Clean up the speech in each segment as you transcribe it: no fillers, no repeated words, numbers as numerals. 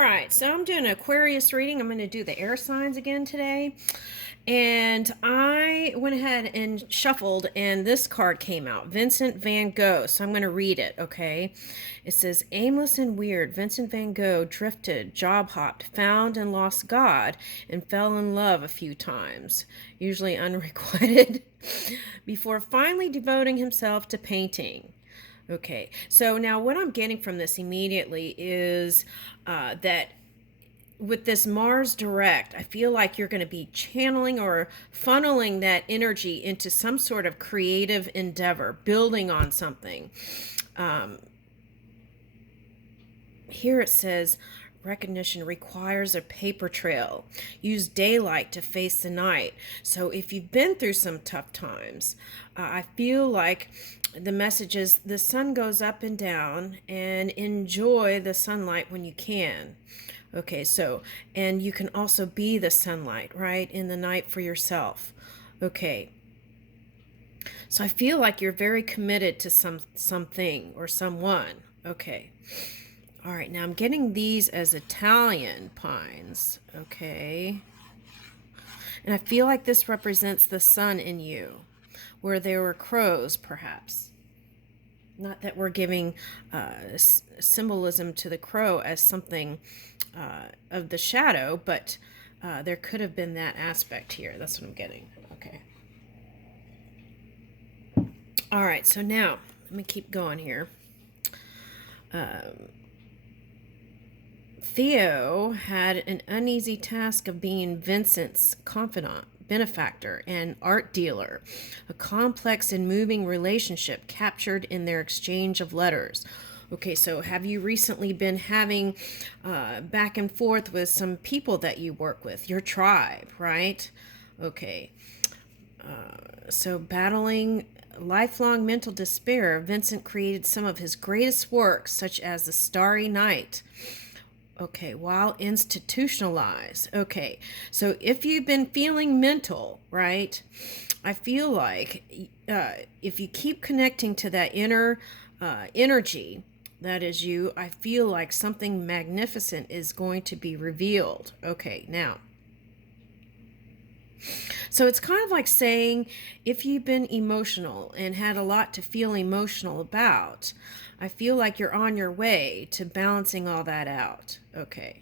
right, so I'm doing an Aquarius reading. I'm going to do the air signs again today. And I went ahead and shuffled, and this card came out, Vincent van Gogh. So I'm going to read it, okay? It says, aimless and weird, Vincent van Gogh drifted, job hopped, found and lost God, and fell in love a few times, usually unrequited, before finally devoting himself to painting. Okay, so now what I'm getting from this immediately is that with this Mars direct, I feel like you're going to be channeling or funneling that energy into some sort of creative endeavor, building on something. Here it says, recognition requires a paper trail. Use daylight to face the night. So if you've been through some tough times, I feel like the message is the sun goes up and down, and enjoy the sunlight when you can. Okay, so, and you can also be the sunlight, right, in the night for yourself. Okay. So I feel like you're very committed to something or someone. Okay. All right, now I'm getting these as Italian pines. Okay. And I feel like this represents the sun in you, where there were crows, perhaps. Not that we're giving symbolism to the crow as something of the shadow, but there could have been that aspect here. That's what I'm getting. Okay. All right, so now let me keep going here. Theo had an uneasy task of being Vincent's confidant, benefactor, and art dealer, a complex and moving relationship captured in their exchange of letters. Okay, so have you recently been having back and forth with some people that you work with, your tribe, right? Okay, so battling lifelong mental despair, Vincent created some of his greatest works, such as The Starry Night. Okay, while institutionalized. Okay, so if you've been feeling mental, right, I feel like if you keep connecting to that inner energy, that is you, I feel like something magnificent is going to be revealed. Okay, now, so it's kind of like saying if you've been emotional and had a lot to feel emotional about, I feel like you're on your way to balancing all that out. Okay.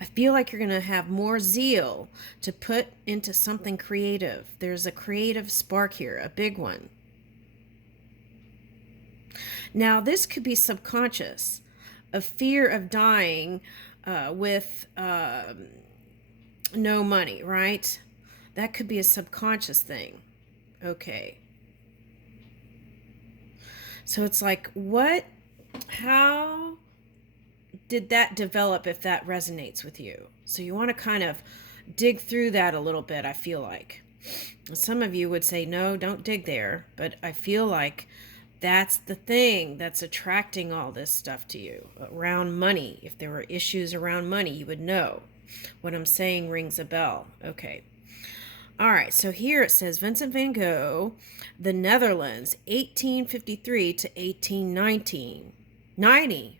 I feel like you're going to have more zeal to put into something creative. There's a creative spark here, a big one. Now, this could be subconscious, a fear of dying with no money, right? That could be a subconscious thing. Okay. So it's like, how did that develop if that resonates with you? So you want to kind of dig through that a little bit, I feel like. Some of you would say, no, don't dig there. But I feel like that's the thing that's attracting all this stuff to you around money. If there were issues around money, you would know. What I'm saying rings a bell. Okay. All right, so here it says Vincent van Gogh, the Netherlands, 1853 to 1890.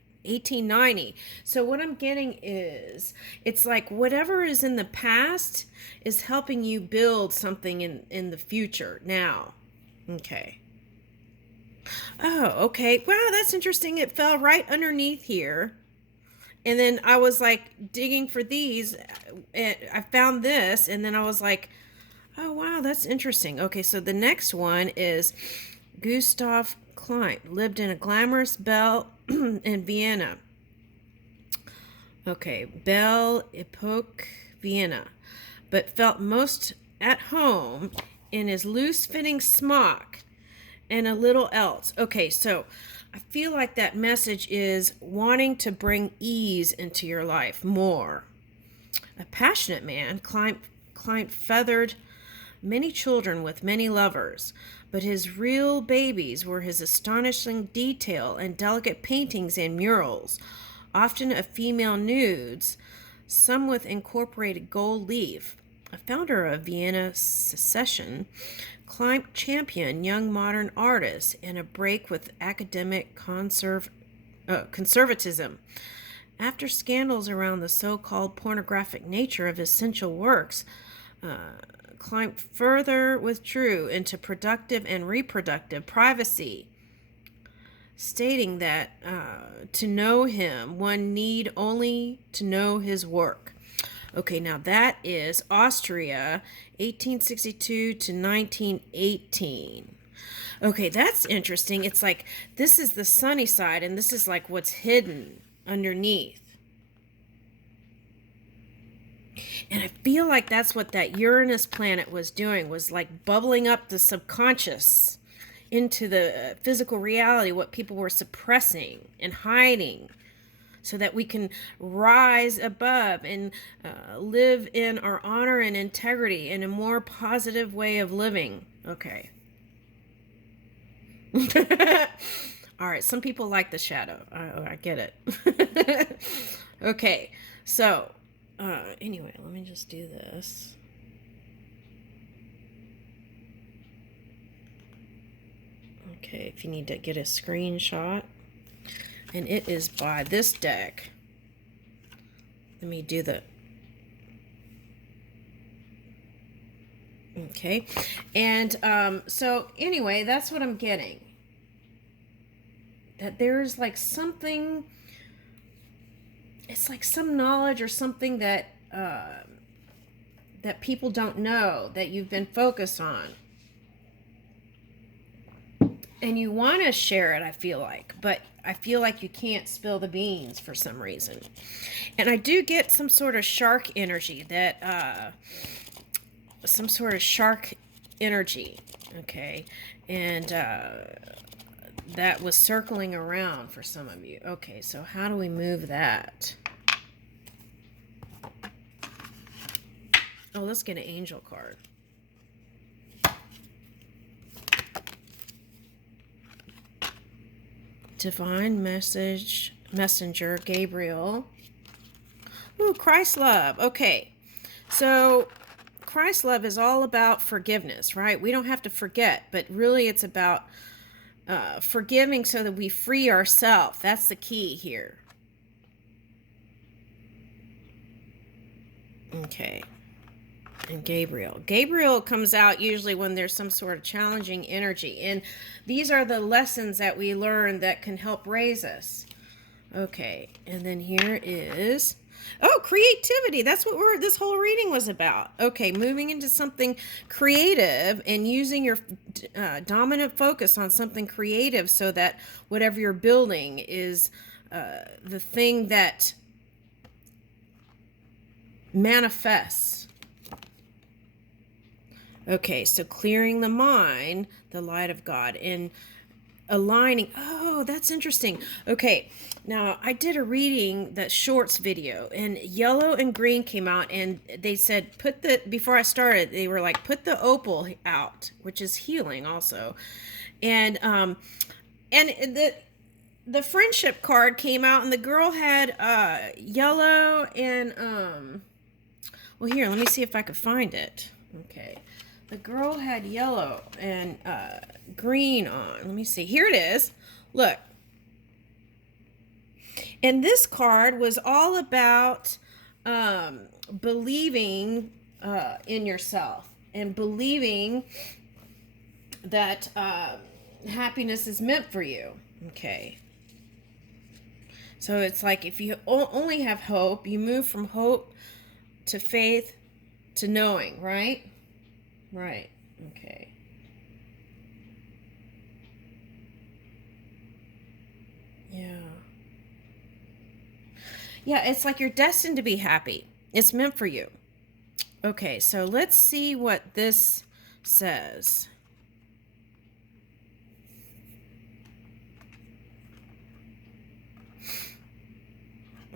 So what I'm getting is, it's like whatever is in the past is helping you build something in the future now. Okay. Oh, okay. Wow, that's interesting. It fell right underneath here. And then I was like digging for these, and I found this, and then I was like, oh, wow, that's interesting. Okay, so the next one is Gustav Klimt, lived in a glamorous Belle in Vienna. Okay, Belle Epoque, Vienna, but felt most at home in his loose-fitting smock and a little else. Okay, so I feel like that message is wanting to bring ease into your life more. A passionate man, Klimt feathered many children with many lovers, but his real babies were his astonishing detail and delicate paintings and murals, often of female nudes, some with incorporated gold leaf. A founder of Vienna Secession, Klimt championed young modern artists in a break with academic conservatism. After scandals around the so-called pornographic nature of essential works, Klimt further withdrew into productive and reproductive privacy, stating that to know him, one need only to know his work. Okay, now that is Austria, 1862 to 1918. Okay, that's interesting. It's like this is the sunny side, and this is like what's hidden underneath. And I feel like that's what that Uranus planet was doing, was like bubbling up the subconscious into the physical reality, what people were suppressing and hiding, so that we can rise above and live in our honor and integrity in a more positive way of living. Okay. All right, some people like the shadow. I get it. Okay, so anyway, let me just do this. Okay, if you need to get a screenshot. And it is by this deck. Let me do the... Okay. And so anyway, that's what I'm getting. That there's like something... It's like some knowledge or something that that people don't know that you've been focused on. And you want to share it, I feel like. But I feel like you can't spill the beans for some reason. And I do get some sort of shark energy that, some sort of shark energy, okay? And that was circling around for some of you. Okay, so how do we move that? Oh, let's get an angel card. Divine messenger, Gabriel. Ooh, Christ love. Okay, so Christ love is all about forgiveness, right? We don't have to forget, but really it's about forgiving so that we free ourselves. That's the key here. Okay. And Gabriel comes out usually when there's some sort of challenging energy. And these are the lessons that we learn that can help raise us. Okay. And then here is... Oh, creativity. That's what this whole reading was about. Okay, moving into something creative and using your dominant focus on something creative so that whatever you're building is the thing that manifests. Okay, so clearing the mind, the light of God, and aligning. Oh, that's interesting. Okay, now I did a reading, that shorts video, and yellow and green came out, and they said, before I started, they were like, put the opal out, which is healing also. And the friendship card came out, and the girl had yellow and, well, here, let me see if I could find it. Okay. The girl had yellow and green on. Let me see. Here it is. Look. And this card was all about believing in yourself and believing that happiness is meant for you. Okay. So it's like if you only have hope, you move from hope to faith to knowing, right? Right. Okay. Yeah. Yeah, it's like you're destined to be happy. It's meant for you. Okay, so let's see what this says.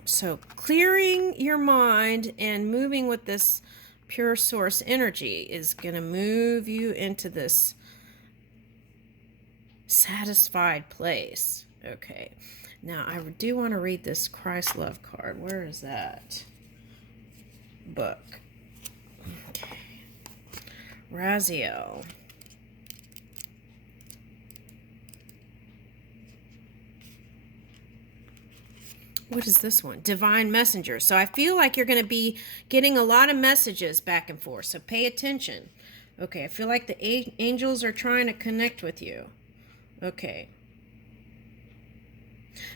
So clearing your mind and moving with this pure source energy is going to move you into this satisfied place. Okay. Now, I do want to read this Christ love card. Where is that book? Okay. Raziel. What is this one? Divine messenger. So I feel like you're going to be getting a lot of messages back and forth. So pay attention. Okay, I feel like the angels are trying to connect with you. Okay.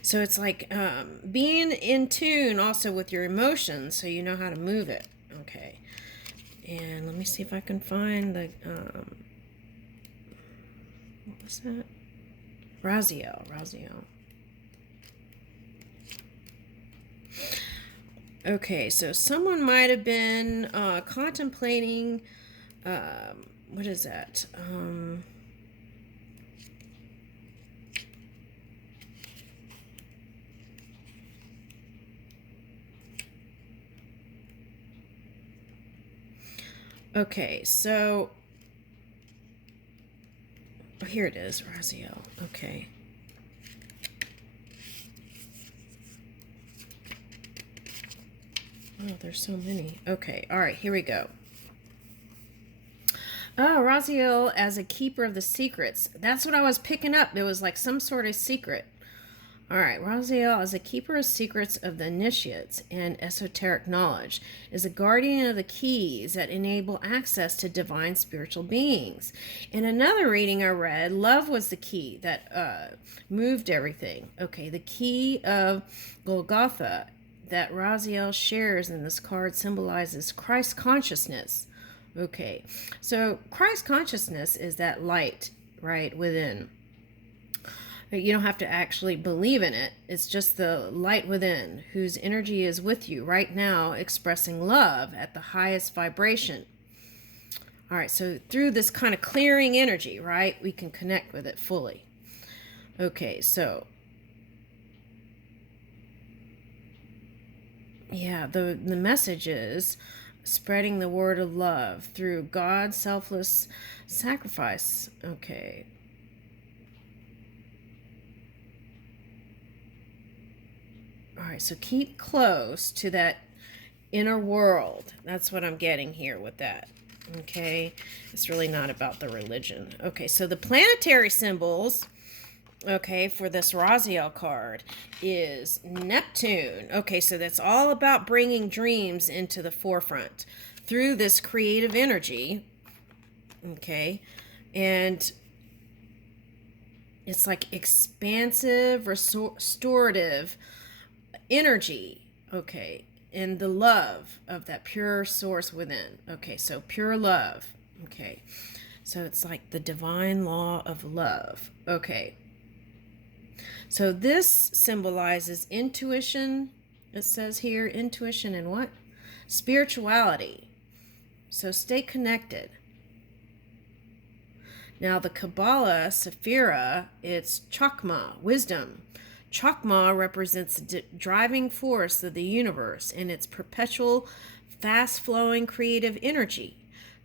So it's like being in tune also with your emotions so you know how to move it. Okay. And let me see if I can find the, what was that? Raziel. Okay, so someone might have been contemplating, what is that? Okay, so oh, here it is, Raziel. Okay. Oh, there's so many. Okay, all right, here we go. Oh, Raziel as a keeper of the secrets. That's what I was picking up. It was like some sort of secret. All right, Raziel, as a keeper of secrets of the initiates and esoteric knowledge, is a guardian of the keys that enable access to divine spiritual beings. In another reading I read, love was the key that moved everything. Okay, the key of Golgotha that Raziel shares in this card symbolizes Christ consciousness. Okay, so Christ consciousness is that light, right, within. You don't have to actually believe in it. It's just the light within, whose energy is with you right now, expressing love at the highest vibration. All right, so through this kind of clearing energy, right, we can connect with it fully. Okay, so yeah, the message is spreading the word of love through God's selfless sacrifice. Okay. All right, so keep close to that inner world. That's what I'm getting here with that. Okay, it's really not about the religion. Okay, so the planetary symbols, okay, for this Raziel card is Neptune. Okay, so that's all about bringing dreams into the forefront through this creative energy. Okay, and it's like expansive, restorative energy. Okay, and the love of that pure source within. Okay, so pure love. Okay, so it's like the divine law of love. Okay, so this symbolizes intuition. It says here intuition and what? Spirituality. So stay connected. Now the Kabbalah Sephira, it's Chakma, wisdom. Chakma represents the driving force of the universe and its perpetual, fast-flowing creative energy.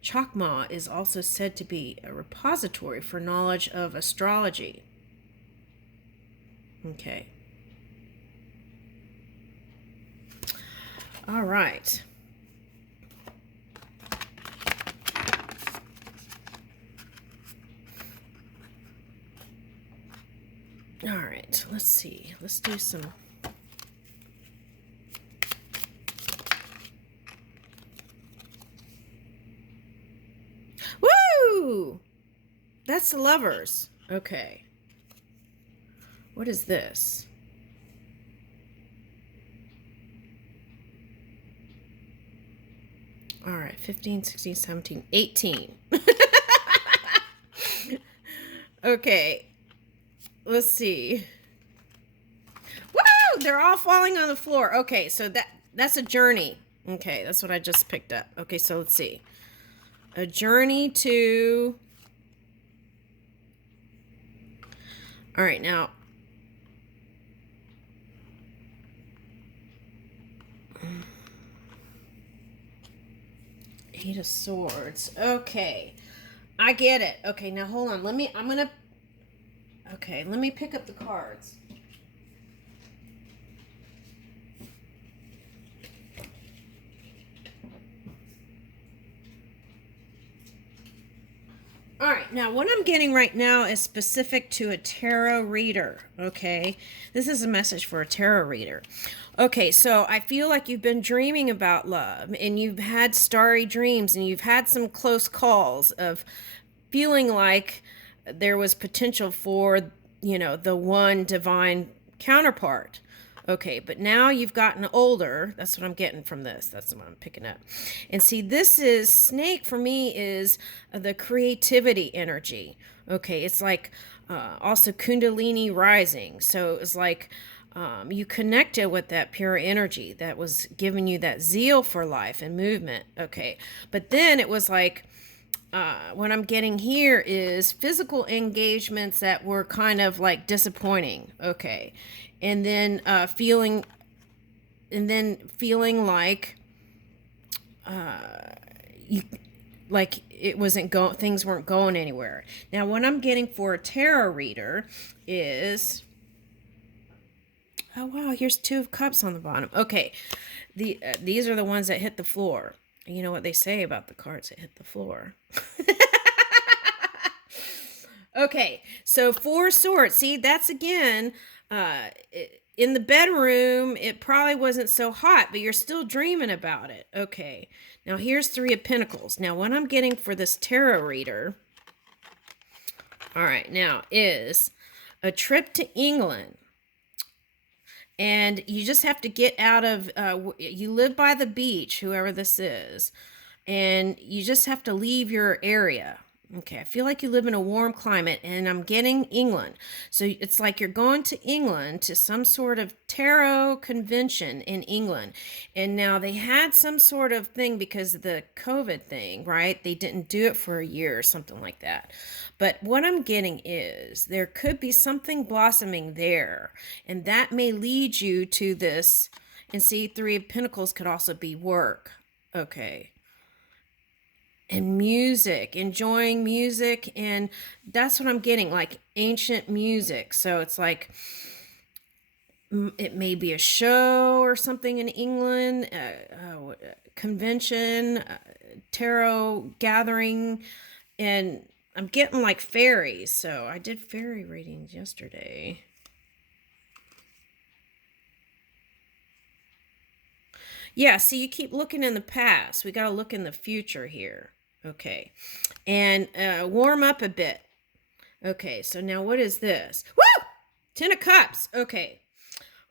Chakma is also said to be a repository for knowledge of astrology. Okay. All right. All right, let's see. Let's do some. Woo! That's the Lovers. Okay. What is this? All right, 15, 16, 17, 18. Okay. Let's see. Woo! They're all falling on the floor. Okay, so that's a journey. Okay, that's what I just picked up. Okay, so let's see. A journey to... All right, now... Eight of Swords. Okay. I get it. Okay, now hold on. Okay, let me pick up the cards. All right, now what I'm getting right now is specific to a tarot reader, okay? This is a message for a tarot reader. Okay, so I feel like you've been dreaming about love and you've had starry dreams and you've had some close calls of feeling like there was potential for, the one divine counterpart. Okay, but now you've gotten older. That's what I'm getting from this. That's what I'm picking up. And see, this is snake for me is the creativity energy. Okay, it's like also Kundalini rising. So it's like you connected with that pure energy that was giving you that zeal for life and movement. Okay, but then it was like what I'm getting here is physical engagements that were kind of like disappointing. Okay. And then feeling like you like it wasn't going, things weren't going anywhere. Now what I'm getting for a tarot reader is, oh wow, here's 2 of cups on the bottom. Okay. These are the ones that hit the floor. You know what they say about the cards that hit the floor. Okay, so 4 swords. See, that's again, in the bedroom, it probably wasn't so hot, but you're still dreaming about it. Okay, now here's 3 of Pentacles. Now, what I'm getting for this tarot reader, all right, now is a trip to England. And you just have to get out of, you live by the beach, whoever this is, and you just have to leave your area. Okay, I feel like you live in a warm climate, and I'm getting England. So it's like you're going to England to some sort of tarot convention in England. And now they had some sort of thing because of the COVID thing, right? They didn't do it for a year or something like that. But what I'm getting is there could be something blossoming there, and that may lead you to this. And see, 3 of Pentacles could also be work. Okay. And music, enjoying music, and that's what I'm getting, like ancient music. So it's like it may be a show or something in England, convention, tarot gathering, and I'm getting like fairies. So I did fairy readings yesterday. Yeah, see, you keep looking in the past. We got to look in the future here. Okay. And warm up a bit. Okay, so now what is this? Woo! 10 of Cups. Okay.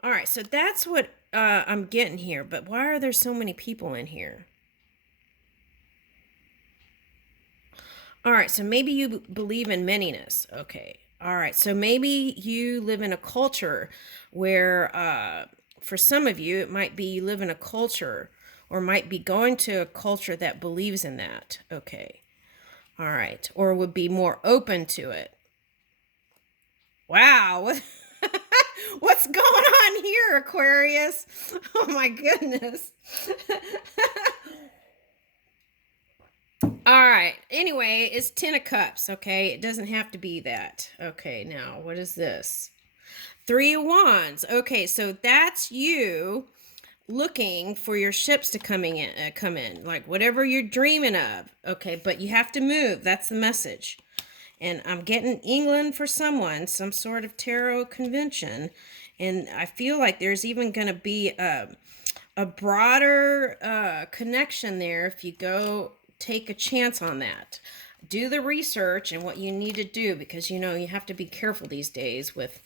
All right, so that's what I'm getting here. But why are there so many people in here? All right, so maybe you believe in manyness. Okay. All right, so maybe you live in a culture where, for some of you, it might be you live in a culture or might be going to a culture that believes in that. Okay. All right. Or would be more open to it. Wow. What's going on here, Aquarius? Oh my goodness. All right. Anyway, it's 10 of Cups, okay? It doesn't have to be that. Okay, now, what is this? 3 of Wands. Okay, so that's you looking for your ships to come in, like whatever you're dreaming of. Okay, but you have to move. That's the message. And I'm getting England for someone, some sort of tarot convention. And I feel like there's even going to be a broader connection there if you go take a chance on that. Do the research and what you need to do, because you have to be careful these days with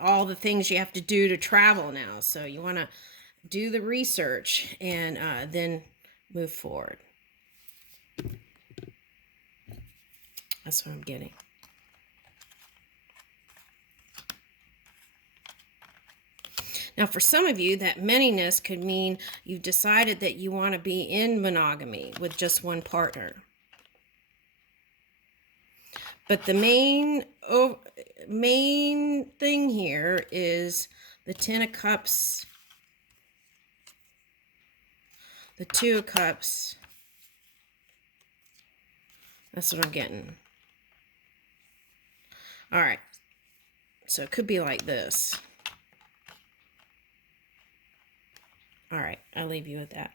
all the things you have to do to travel now. So you want to do the research and then move forward. That's what I'm getting. Now, for some of you, that manyness could mean you've decided that you want to be in monogamy with just one partner. But the main thing here is the 10 of Cups, the 2 of Cups. That's what I'm getting. All right. So it could be like this. All right. I'll leave you with that.